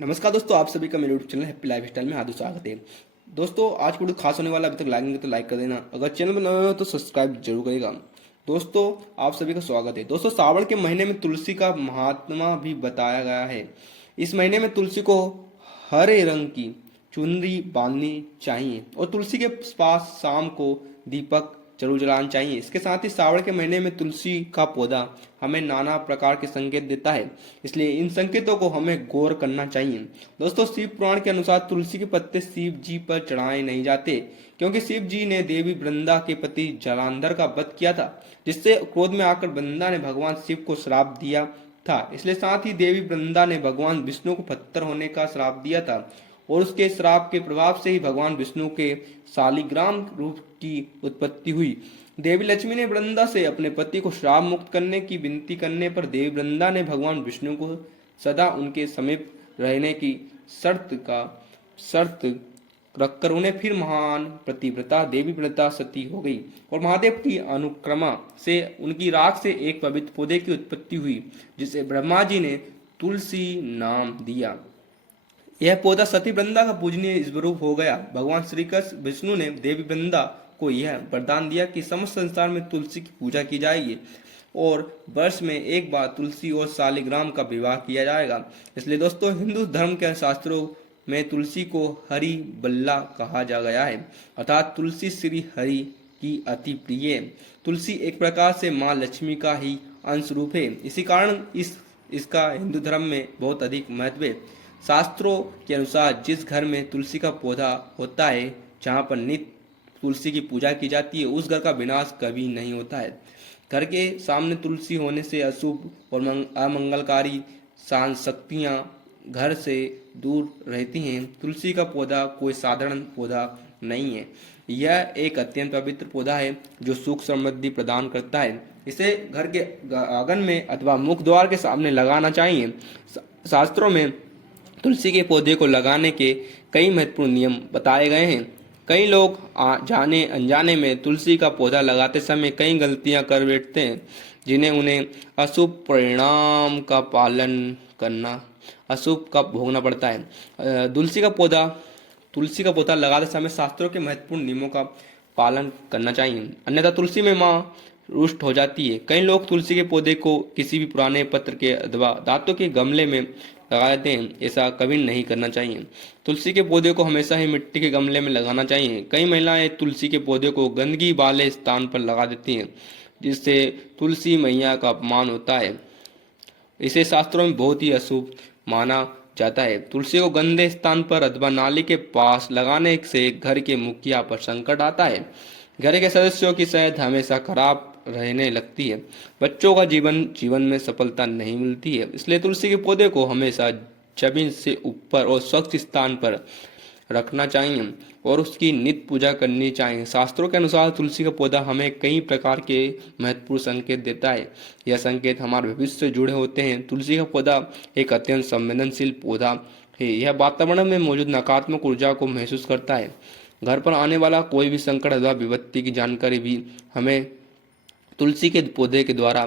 नमस्कार दोस्तों, आप सभी का मेरे YouTube channel happy life style में हार्दिक स्वागत है। दोस्तों, आज वीडियो खास होने वाला, अभी तक लाइक नहीं किया तो लाइक कर देना। अगर चैनल पर नए हो तो सब्सक्राइब जरूर करेगा। दोस्तों, आप सभी का स्वागत है। दोस्तों, सावन के महीने में तुलसी का महात्मा भी बताया गया है। इस महीने में तुलसी को हरे रंग की चुनरी बांधनी चाहिए और तुलसी के पास शाम को दीपक जरूर जलाना चाहिए। इसके साथ ही सावन के महीने में तुलसी का पौधा हमें नाना प्रकार के संकेत देता है, इसलिए इन संकेतों को हमें गौर करना चाहिए। दोस्तों, शिव पुराण के अनुसार तुलसी के पत्ते शिव जी पर चढ़ाए नहीं जाते, क्योंकि शिव जी ने देवी वृंदा के पति जलांधर का वध किया था, जिससे क्रोध में आकर वृंदा ने भगवान शिव को श्राप दिया था। इसलिए साथ ही देवी वृंदा ने भगवान विष्णु को पत्थर होने का श्राप दिया था और उसके श्राप के प्रभाव से ही भगवान विष्णु के शालिग्राम रूप की उत्पत्ति हुई। देवी लक्ष्मी ने वृंदा से अपने पति को श्राप मुक्त करने की विनती करने पर देवी वृंदा ने भगवान विष्णु को सदा उनके समीप रहने की शर्त रखकर उन्हें फिर महान पतिव्रता देवी व्रता सती हो गई और महादेव की अनुक्रमा से उनकी राख से एक पवित्र पौधे की उत्पत्ति हुई, जिसे ब्रह्मा जी ने तुलसी नाम दिया। यह पौधा सती वृंदा का पूजनीय स्वरूप हो गया। भगवान श्री कृष्ण विष्णु ने देवी वृंदा को यह वरदान दिया कि समस्त संसार में तुलसी की पूजा की जाएगी और वर्ष में एक बार तुलसी और शालिग्राम का विवाह किया जाएगा। इसलिए दोस्तों, हिंदू धर्म के शास्त्रों में तुलसी को हरि बल्ला कहा जा गया है, अर्थात तुलसी श्री हरि की अति प्रिय। तुलसी एक प्रकार से माँ लक्ष्मी का ही अंश रूप है। इसी कारण इसका हिंदू धर्म में बहुत अधिक महत्व है। शास्त्रों के अनुसार जिस घर में तुलसी का पौधा होता है, जहाँ पर नित्य तुलसी की पूजा की जाती है, उस घर का विनाश कभी नहीं होता है। घर के सामने तुलसी होने से अशुभ और अमंगलकारी शक्तियाँ घर से दूर रहती हैं। तुलसी का पौधा कोई साधारण पौधा नहीं है, यह एक अत्यंत पवित्र पौधा है जो सुख समृद्धि प्रदान करता है। इसे घर के आंगन में अथवा मुख्य द्वार के सामने लगाना चाहिए। शास्त्रों में तुलसी के पौधे को लगाने के कई महत्वपूर्ण नियम बताए गए हैं। कई लोग जाने अनजाने में तुलसी का पौधा लगाते समय कई गलतियां कर बैठते हैं, जिन्हें उन्हें अशुभ परिणाम का पालन करना अशुभ का भोगना पड़ता है। तुलसी का पौधा लगाते समय शास्त्रों के महत्वपूर्ण नियमों का पालन करना चाहिए, अन्यथा तुलसी में माँ रुष्ट हो जाती है। कई लोग तुलसी के पौधे को किसी भी पुराने पत्र के अथवा धातु के गमले में लगा देते हैं, ऐसा कभी नहीं करना चाहिए। तुलसी के पौधे को हमेशा ही मिट्टी के गमले में लगाना चाहिए। कई महिलाएं तुलसी के पौधे को गंदगी वाले स्थान पर लगा देती हैं, जिससे तुलसी मैया का अपमान होता है। इसे शास्त्रों में बहुत ही अशुभ माना जाता है। तुलसी को गंदे स्थान पर अथवा नाली के पास लगाने से घर के मुखिया पर संकट आता है। घर के सदस्यों की सेहत हमेशा खराब रहने लगती है। बच्चों का जीवन में सफलता नहीं मिलती है। इसलिए तुलसी के पौधे को हमेशा जमीन से ऊपर और स्वच्छ स्थान पर रखना चाहिए और उसकी नित्य पूजा करनी चाहिए। शास्त्रों के अनुसार तुलसी का पौधा हमें कई प्रकार के महत्वपूर्ण संकेत देता है। यह संकेत हमारे भविष्य से जुड़े होते हैं। तुलसी का पौधा एक अत्यंत संवेदनशील पौधा है। यह वातावरण में मौजूद नकारात्मक ऊर्जा को महसूस करता है। घर पर आने वाला कोई भी संकट अथवा विपत्ति की जानकारी भी हमें तुलसी के पौधे के द्वारा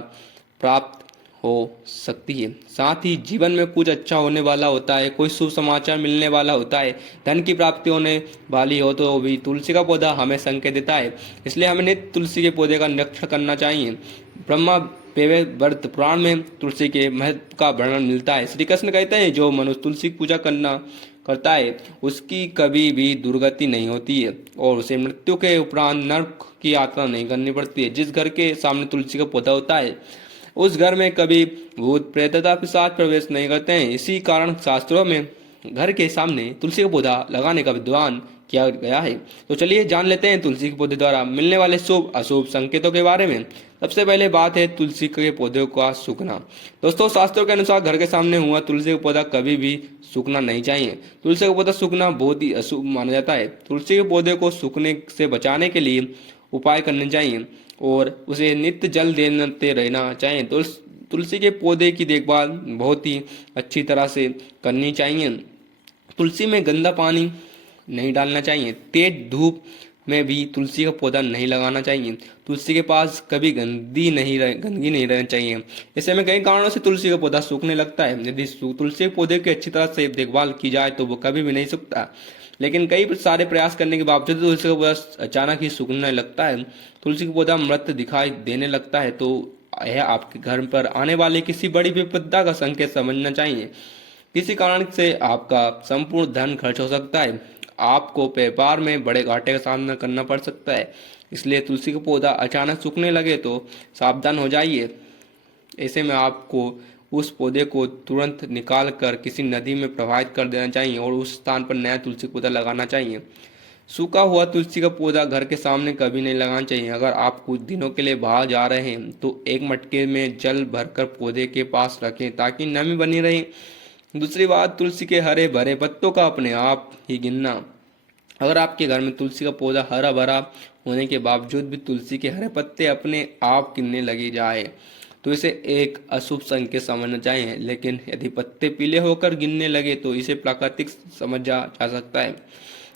प्राप्त हो सकती है। साथ ही जीवन में कुछ अच्छा होने वाला होता है, कोई शुभ समाचार मिलने वाला होता है, धन की प्राप्ति होने वाली हो तो भी तुलसी का पौधा हमें संकेत देता है। इसलिए हमें नित्य तुलसी के पौधे का निरीक्षण करना चाहिए। ब्रह्मा वैवर्त पुराण में तुलसी के महत्व का वर्णन मिलता है। श्री कृष्ण कहते हैं, जो मनुष्य तुलसी की पूजा करता है उसकी कभी भी दुर्गति नहीं होती है और उसे मृत्यु के उपरांत नरक की यात्रा नहीं करनी पड़ती है। जिस घर के सामने तुलसी का पौधा होता है उस घर में कभी भूत प्रेत तथा पिशाच प्रवेश नहीं करते हैं। इसी कारण शास्त्रों में घर के सामने तुलसी का पौधा लगाने का विद्वान किया गया है। तो चलिए जान लेते हैं तुलसी के पौधे द्वारा मिलने वाले शुभ अशुभ संकेतों के बारे में। सबसे पहले बात है तुलसी के पौधे का सूखना। दोस्तों, शास्त्रों के अनुसार घर के सामने हुआ तुलसी का पौधा कभी भी सूखना नहीं चाहिए। तुलसी का पौधा सूखना बहुत ही अशुभ माना जाता है। तुलसी के पौधे को सूखने से बचाने के लिए उपाय करने चाहिए और उसे नित्य जल देते रहना चाहिए। तो तुलसी के पौधे की देखभाल बहुत ही अच्छी तरह से करनी चाहिए। तुलसी में गंदा पानी नहीं डालना चाहिए। तेज धूप में भी तुलसी का पौधा नहीं लगाना चाहिए। तुलसी के पास कभी गंदगी नहीं रहनी चाहिए। ऐसे में कई कारणों से तुलसी का पौधा सूखने लगता है। यदि तुलसी के पौधे की अच्छी तरह से देखभाल की जाए तो वो कभी भी नहीं सूखता, लेकिन कई सारे प्रयास करने के बावजूद तुलसी का पौधा अचानक ही सूखने लगता है। तुलसी का पौधा मृत दिखाई देने लगता है तो यह आपके घर पर आने वाले किसी बड़ी विपदा का संकेत समझना चाहिए। किसी कारण से आपका संपूर्ण धन खर्च हो सकता है, आपको व्यापार में बड़े घाटे का सामना करना पड़ सकता है। इसलिए तुलसी का पौधा अचानक सूखने लगे तो सावधान हो जाइए। ऐसे में आपको उस पौधे को तुरंत निकाल कर किसी नदी में प्रवाहित कर देना चाहिए और उस स्थान पर नया तुलसी पौधा लगाना चाहिए। सूखा हुआ तुलसी का पौधा घर के सामने कभी नहीं लगाना चाहिए। अगर आप कुछ दिनों के लिए बाहर जा रहे हैं तो एक मटके में जल भरकर पौधे के पास रखें ताकि नमी बनी रहे। दूसरी बात, तुलसी के हरे भरे पत्तों का अपने आप ही गिनना। अगर आपके घर में तुलसी का पौधा हरा भरा होने के बावजूद भी तुलसी के हरे पत्ते अपने आप गिरने लगे जाए तो इसे एक अशुभ संकेत समझना चाहिए। लेकिन यदि पत्ते पीले होकर गिरने लगे तो इसे प्राकृतिक समझा जा सकता है,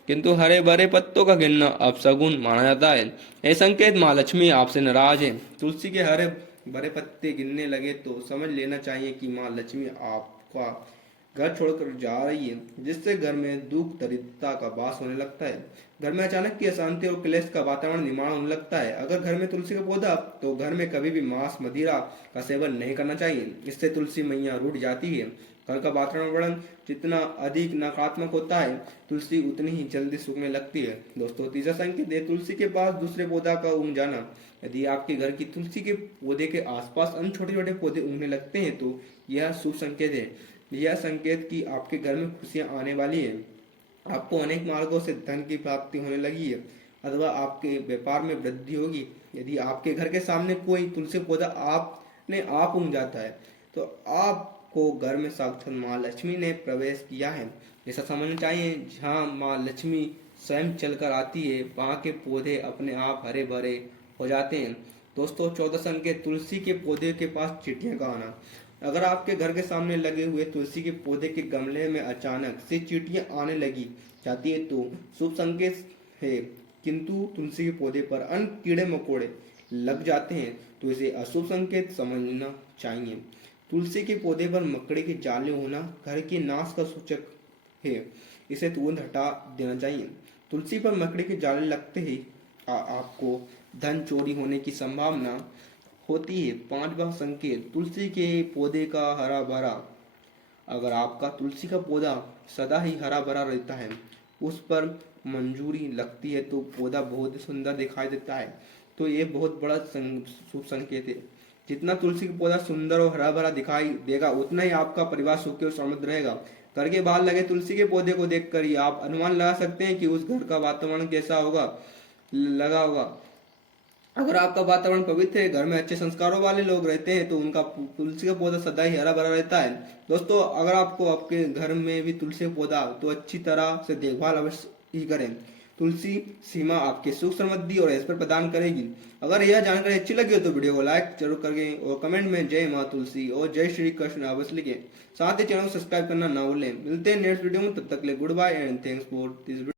किंतु हरे भरे पत्तों का गिरना अपशगुन माना जाता है। यह संकेत माँ लक्ष्मी आपसे नाराज है। तुलसी के हरे भरे पत्ते गिरने लगे तो समझ लेना चाहिए कि माँ लक्ष्मी आपका घर छोड़कर जा रही है, जिससे घर में दुख दरिद्रता का वास होने लगता है। घर में अचानक की अशांति और क्लेश का वातावरण निर्माण होने लगता है। अगर घर में तुलसी का पौधा तो घर में कभी भी मांस मदिरा का सेवन नहीं करना चाहिए, इससे तुलसी मैया रूठ जाती है। घर का वातावरण जितना अधिक नकारात्मक होता है तुलसी उतनी ही जल्दी सूखने लगती है। दोस्तों, तीसरा संकेत है तुलसी के पास दूसरे पौधा का उग जाना। यदि आपके घर की तुलसी के पौधे के आसपास अन्य छोटे छोटे पौधे उगने लगते हैं तो यह शुभ संकेत है। यह संकेत कि आपके घर में खुशियां आने वाली है, आपको अनेक मार्गों से धन की प्राप्ति होने लगी है अथवा आपके व्यापार में वृद्धि होगी। यदि आपके घर के सामने कोई तुलसी पौधा आपने आप उग जाता है तो आपको घर में साक्षात माँ लक्ष्मी ने प्रवेश किया है, ऐसा समझना चाहिए। जहाँ माँ लक्ष्मी स्वयं चलकर आती है वहाँ के पौधे अपने आप हरे भरे हो जाते हैं। दोस्तों, 14 संकेत तुलसी के पौधे के पास चींटियां का आना। अगर आपके घर के सामने लगे हुए तुलसी के पौधे के गमले में अचानक से चींटियां आने लगी जाती है तो शुभ संकेत है, किंतु तुलसी के पौधे पर अन्य कीड़े मकोड़े लग जाते हैं तो इसे अशुभ संकेत समझना चाहिए। तुलसी के पौधे पर मकड़ी के जाले होना घर के नाश का सूचक है, इसे तुरंत हटा देना चाहिए। तुलसी पर मकड़ी के जाले लगते ही आपको धन चोरी होने की संभावना होती है। 5वां संकेत तुलसी के पौधे का हरा भरा। अगर आपका तुलसी का पौधा सदा ही हरा भरा रहता है, उस पर मंजूरी लगती है तो पौधा बहुत ही सुंदर दिखाई देता है, तो ये बहुत बड़ा शुभ संकेत है। जितना तुलसी का पौधा सुंदर और हरा भरा दिखाई देगा उतना ही आपका परिवार सुखी और समृद्ध रहेगा। घर के बाहर लगे तुलसी के पौधे को देखकर ही आप अनुमान लगा सकते हैं कि उस घर का वातावरण कैसा लगा होगा। अगर आपका वातावरण पवित्र है, घर में अच्छे संस्कारों वाले लोग रहते हैं तो उनका तुलसी का पौधा सदा ही हरा भरा रहता है। दोस्तों, अगर आपको आपके घर में भी तुलसी का पौधा तो अच्छी तरह से देखभाल अवश्य ही करें। तुलसी सीमा आपके सुख समृद्धि और ऐश्वर्य प्रदान करेगी। अगर यह जानकारी अच्छी लगी हो तो वीडियो को लाइक जरूर करें और कमेंट में जय माँ तुलसी और जय श्री कृष्ण अवश्य लिखें। साथ ही चैनल को सब्सक्राइब करना ना भूलें। मिलते हैं नेक्स्ट वीडियो में, तब तक के लिए goodbye and thanks for this.